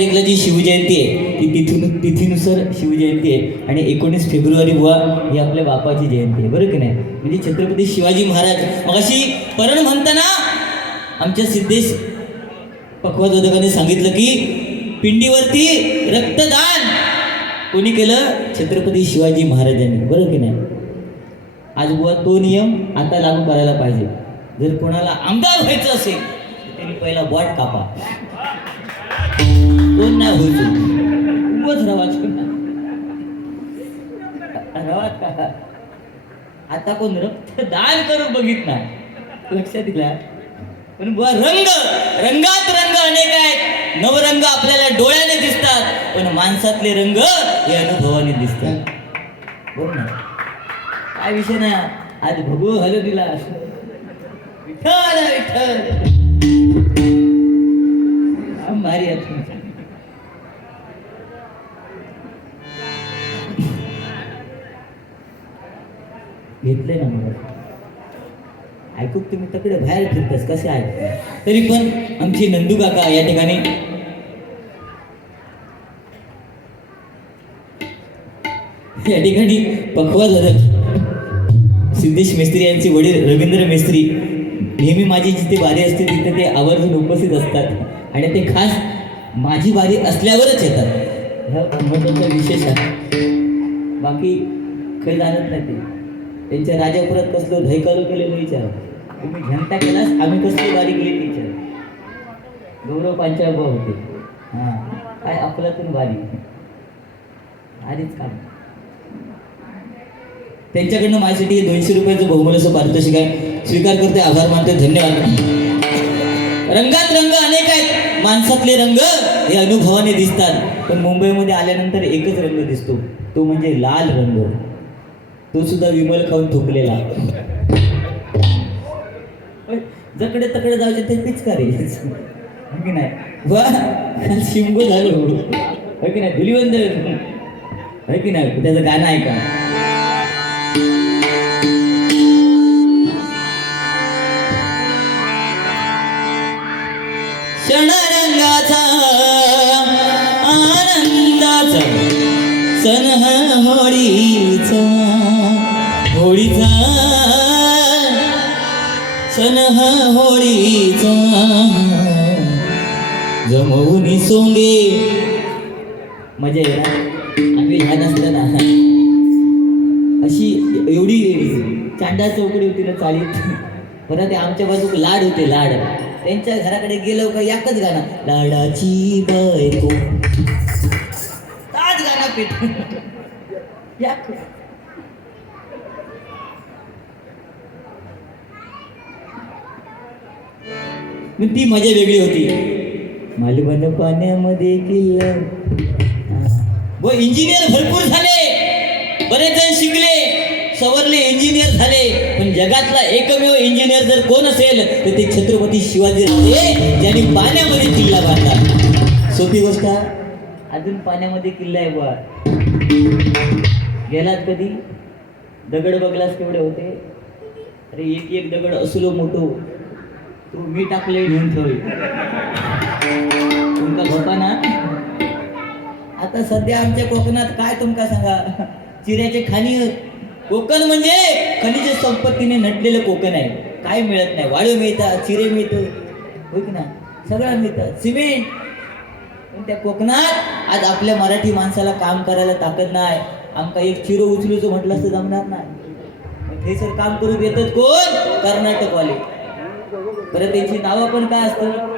तारीखला जी शिवजयंती आहे ती तिथून तिथीनुसार शिवजयंती आहे. आणि एकोणीस फेब्रुवारी बुवा ही आपल्या बापाची जयंती आहे. बरं की नाही? म्हणजे छत्रपती शिवाजी महाराज मग अशी परण म्हणताना आमच्या सिद्धेश पक्वादोदकाने सांगितलं की पिंडीवरती रक्तदान कोणी केलं? छत्रपती शिवाजी महाराजांनी. बरं की नाही? आज बुवा तो नियम आता लागू करायला पाहिजे. जर कोणाला आमदार व्हायचं असेल त्यांनी पहिला बॉट कापा. कोण नाही व्हायचं उभंच राहायचं राहात का? आता कोण रक्तदान करून बघित नाही लक्षात दिला पण बुवा रंग! रंगात रंग अनेक आहेत. नवरंग आपल्याला डोळ्याने दिसतात. पण माणसातले रंग हे अनुभवाने दिसतात. बोल ना? काय विषय नाही आज भगू हलो दिला विठ्ठल विठ्ठल! आम भारी घेतलंय ना मला. ऐकू तुम्ही तकडे बाहेर फिरतास कसे आहे तरी पण आमची नंदू काका या ठिकाणी. या ठिकाणी पक्वाज सिद्धेश मेस्त्री यांचे वडील रवींद्र मेस्त्री. नेहमी माझी जिथे बारी असते तिथे ते आवर्जून उपस्थित असतात. आणि ते खास माझी बारी असल्यावरच येतात. ह्या महत्त्वाचा विशेष आहे बाकी काही जाणत नाही ते. त्यांच्या राजापुरात कसलं धैकालो केलेलं विचार तुम्ही घंटा केलास आम्ही कसली गाडी केली विचार गौरव पांचाळ होते. हां काय आपल्यातून बारीक आधीच काम त्यांच्याकडनं माझ्यासाठी दोनशे रुपयाचं बहुमूल्य पारितोषिक आहे. स्वीकार करते आभार मानते धन्यवाद. रंगात रंग अनेक आहेत. माणसातले रंग हे अनुभवाने दिसतात. पण मुंबईमध्ये आल्यानंतर एकच रंग दिसतो. तो म्हणजे लाल रंग. तो सुद्धा विमल खाऊन थुकलेला. जकडे तकडे जायचे ते पिचकारी हो की नाही? वा काल शिंगो झालो. हो की नाही? धुलिवंद हो की नाही? त्याचं गाणं आहे का? क्षणरंगाचा आनंदाचा सण हा होळीचा होळीचा सण हा होळीचा. जमवून सोंगे. मजा आहे ना आम्ही लहान असताना. अशी एवढी चांडा चौकडी होती ना चालीत. परत ते आमच्या बाजूक लाड होते लाड. त्यांच्या घराकडे गेलो का एकच गाणं. लाडाची बायको. ताज गाणं पेट या मग ती मजा वेगळी होती. मालवण पाण्यामध्ये किल्ला. व इंजिनियर भरपूर झाले. बरेच जण शिकले. सवरले इंजिनियर झाले. पण जगातला एकमेव इंजिनियर जर कोण असेल तर ते छत्रपती शिवाजी राजे ज्यांनी पाण्यामध्ये किल्ला बांधला. सोपी गोष्ट. अजून पाण्यामध्ये किल्ला आहे बुवा. गेलात कधी? दगड बघलास केवढे होते? अरे एक एक दगड असलो मोठो. मी टाकले नेऊन ठेवले तुमका झोपा ना? आता सध्या आमच्या कोकणात काय तुमका सांगा? चिऱ्याचे खाणी कोकण म्हणजे खनिज संपत्तीने नटलेलं कोकण आहे. काय मिळत नाही. वाळू मिळतात चिरे मिळतं. होय की ना सगळं मिळतं. सिमेंट. पण त्या कोकणात आज आपल्या मराठी माणसाला काम करायला ताकद नाही. आमका एक चिरो उचलूचं म्हटलं असतं जमणार नाही. हे सर काम करू येतात कोण? कर्नाटकवाले. बरं त्यांची नावं पण काय असतात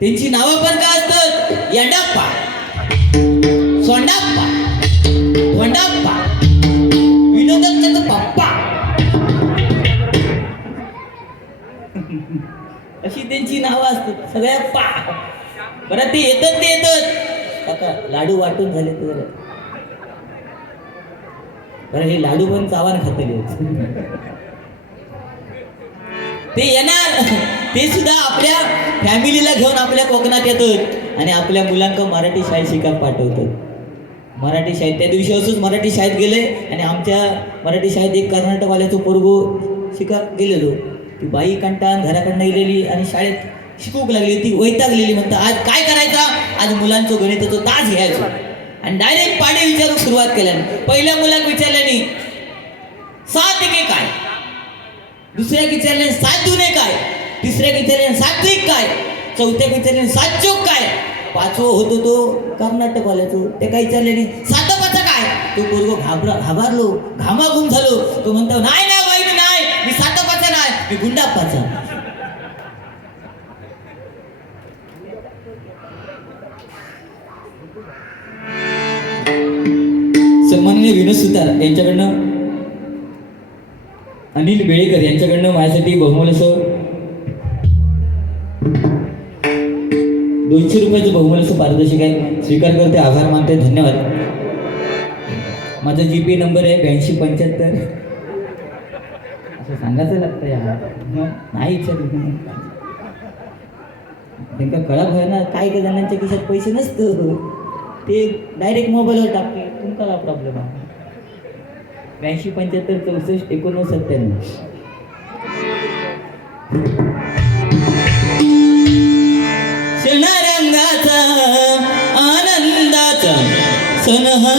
त्यांची नावं पण काय असतात यडाप्पा सोंडाप्पा. वंडाप्पा विनोदांचा पप्पा अशी त्यांची नावं असतात सगळ्या पा. बरं ते येतात ते येतात. काका लाडू वाटून झाले तर जरा. बरं हे लाडू पण चावान खातले ते येणार. ते सुद्धा आपल्या फॅमिलीला घेऊन आपल्या कोकणात येतात आणि आपल्या मुलांना मराठी शाळेत शिकायला पाठवतात मराठी शाळेत. त्या दिवशी असून मराठी शाळेत गेले आणि आमच्या मराठी शाळेत एक कर्नाटकवाल्याचं पोरगो शिका गेलेलो. ती बाई कंटाळून घराकडनं गेलेली आणि शाळेत शिकूक लागली. ती वैतागलेली. म्हणतं आज काय करायचा? आज मुलांचं गणिताचं तास घ्यायचं. आणि डायरेक्ट पाडे विचारून सुरुवात केल्याने. पहिल्या मुलाक विचारल्याने सात एके काय? दुसऱ्या विचारल्याने सात दुने काय? तिसऱ्या विचारल्याने सात्विक काय? चौथ्या विचारल्याने सात चोक काय? पाचवं होतो तो कर्नाटक वाल्याचो ते काय विचारल्याने सात पाचा काय? तो पोरगो घाबरा घाबरलो घामाघूम झालो. तो म्हणतो नाही ना वाईट नाही. मी सात पाचा नाही. मी गुंडाप्पाचा. सन्माननीय विनोद सुतार यांच्याकडनं अनिल बेळेकर यांच्याकडनं माझ्यासाठी बहुमोल असं. दोनशे रुपयाचं बहुमोल असं पारदर्शक आहे. स्वीकार करते आभार मानते धन्यवाद. माझा जी पी नंबर आहे ब्याऐंशी पंच्याहत्तर. असं सांगायचं लागतं यार. नाही इच्छा त्यांना कळा भय ना काही काही जणांच्या खिशात पैसे नसतं. ते डायरेक्ट मोबाईलवर टाकते तुमचा काय प्रॉब्लेम आहे? ब्याऐंशी पंच्याहत्तर चौसष्ट एकोणवीस सत्त्याण्णव. रंगाचा आनंदाचा सण हा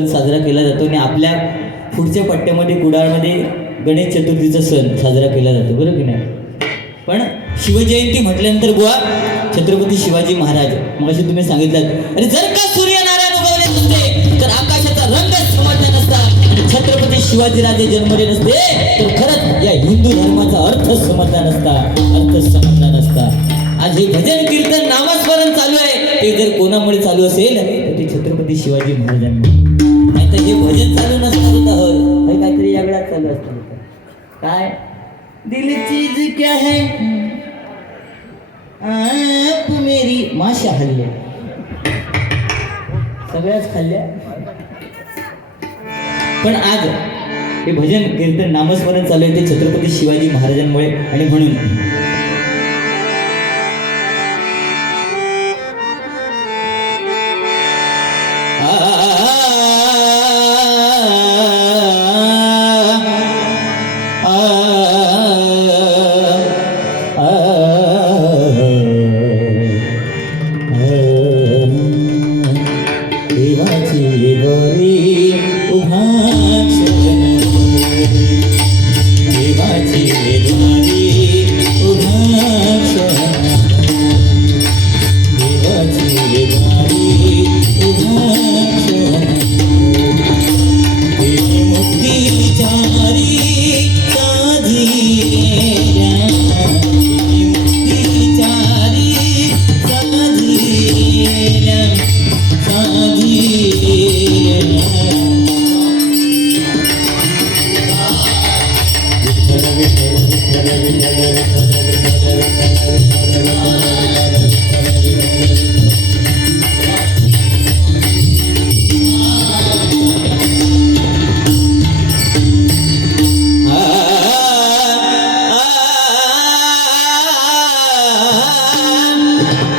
सण साजरा केला जातो आणि आपल्या पुढच्या पट्ट्यामध्ये कुडाळमध्ये गणेश चतुर्थीचा सण साजरा केला जातो. बरोबर की नाही? पण शिवजयंती म्हटल्यानंतर बुवा छत्रपती शिवाजी महाराज. मग तुम्ही सांगितलं अरे जर का सूर्यनारायण उगवले नसते तर आकाशाचा रंग समजला नसता. आणि छत्रपती शिवाजी राजे जन्मले नसते तर खरंच या हिंदू धर्माचा अर्थ समजला नसता अर्थ समजला नसता. आज हे भजन कीर्तन नामस्मरण चालू आहे. ते जर कोणामुळे चालू असेल तर ते छत्रपती शिवाजी महाराजांमुळे. नाहीतर हे भजन चालू नसणार होतं हे काहीतरी यागळ्यात चालू असतं काय? दिल चीज क्या है? आप मेरी माशा हल्ल्या सगळ्याच खाल्ल्या. पण आज हे भजन कीर्तन नामस्मरण चालू आहे ते छत्रपती शिवाजी महाराजांमुळे आणि म्हणून. Yeah.